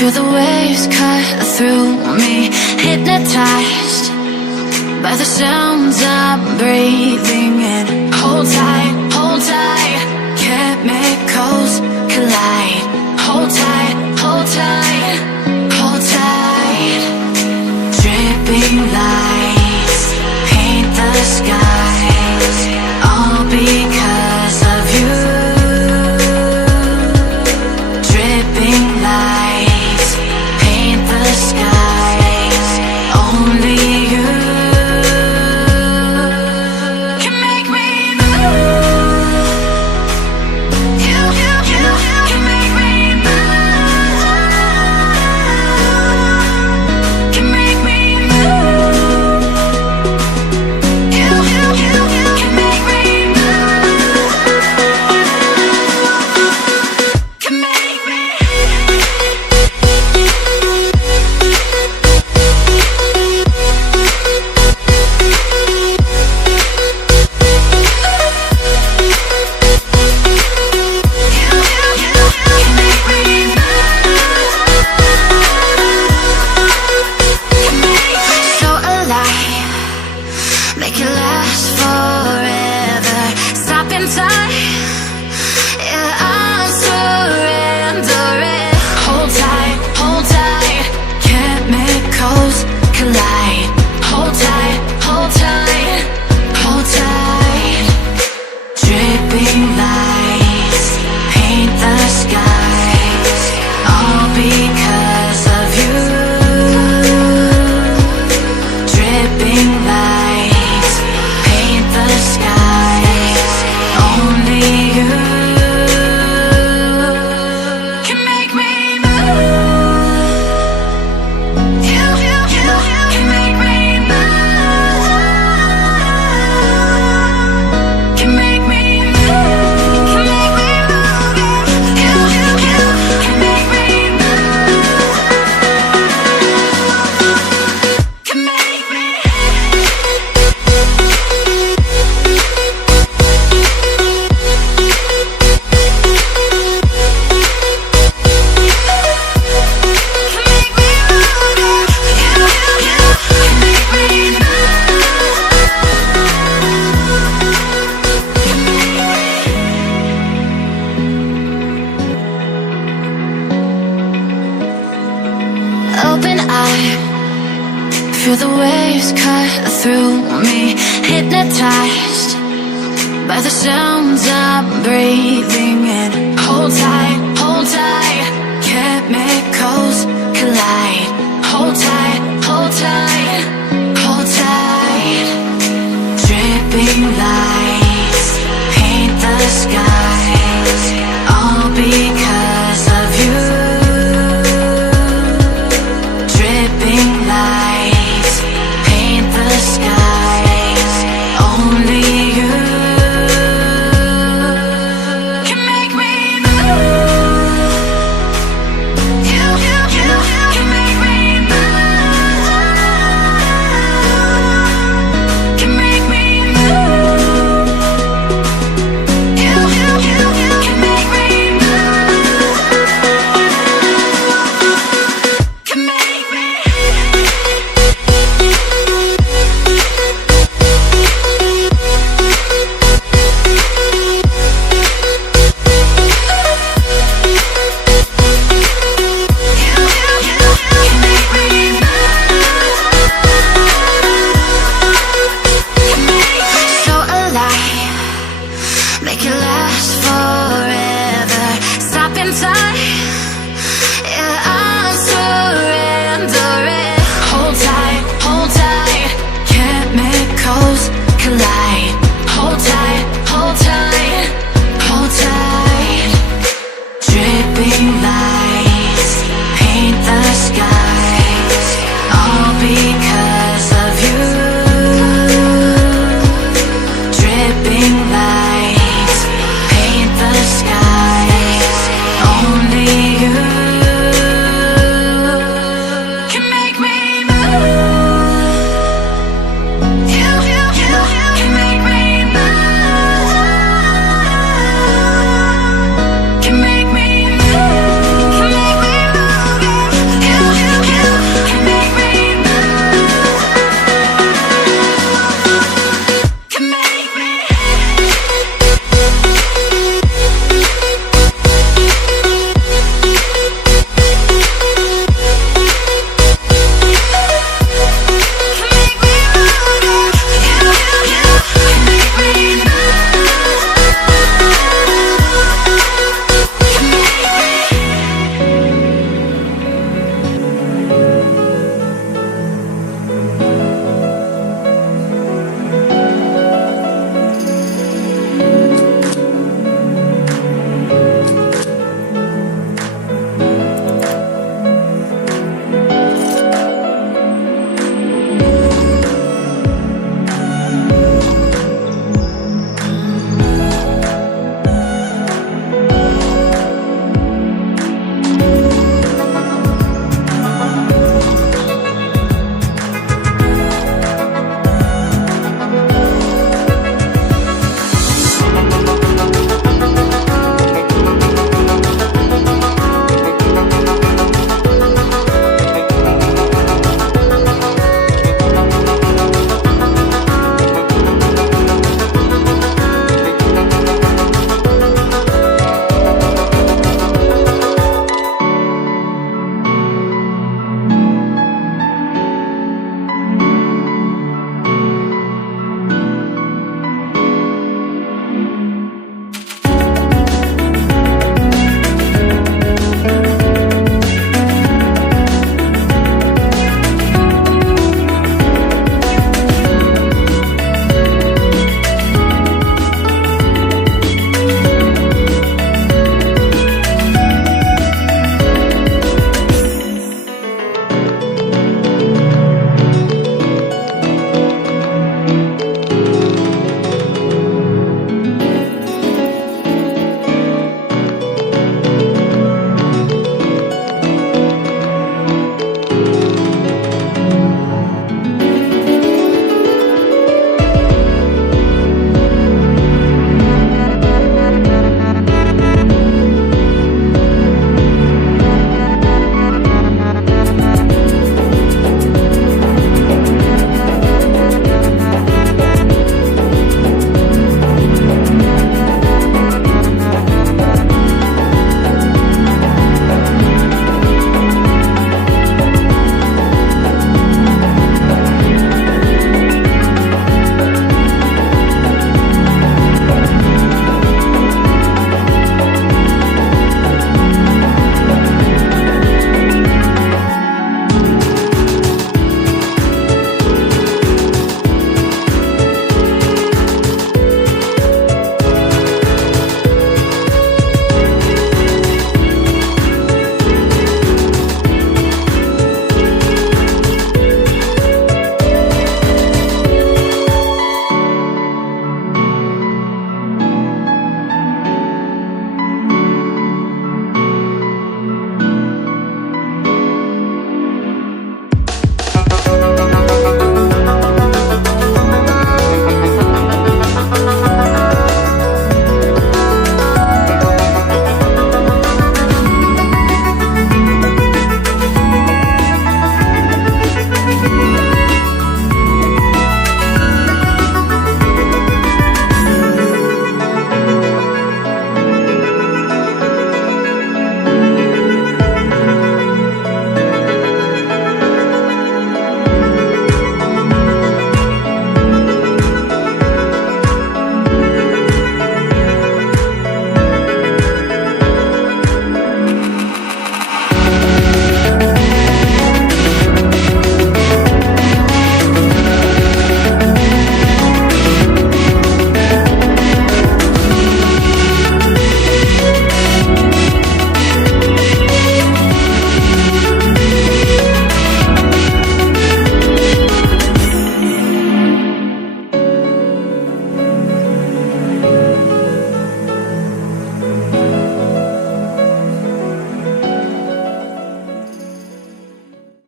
Feel the waves cut through me, hypnotized by the sounds I'm breathing in. Hold tight, chemicals collide. Hold tight, hold tight, hold tight. Dripping lights paint the skies, all because of you. Dripping lights paint the skies, only you can make me move. You can make me move. Can make me move. You can make me move. Can make me. So alive, make it last forever. Stop in time, yeah, I'm surrendering. Hold tight, chemicals collide. Hold tight, hold tight, hold tight. Dripping lights paint the skies, all because of you. Dripping lights paint the skies, only you can make me move. You can make me move. Can make me move. Can make me move. You can make me move. Can make me. Open eye, feel the waves cut through me, hypnotized by the sounds I'm breathing in. Hold tight,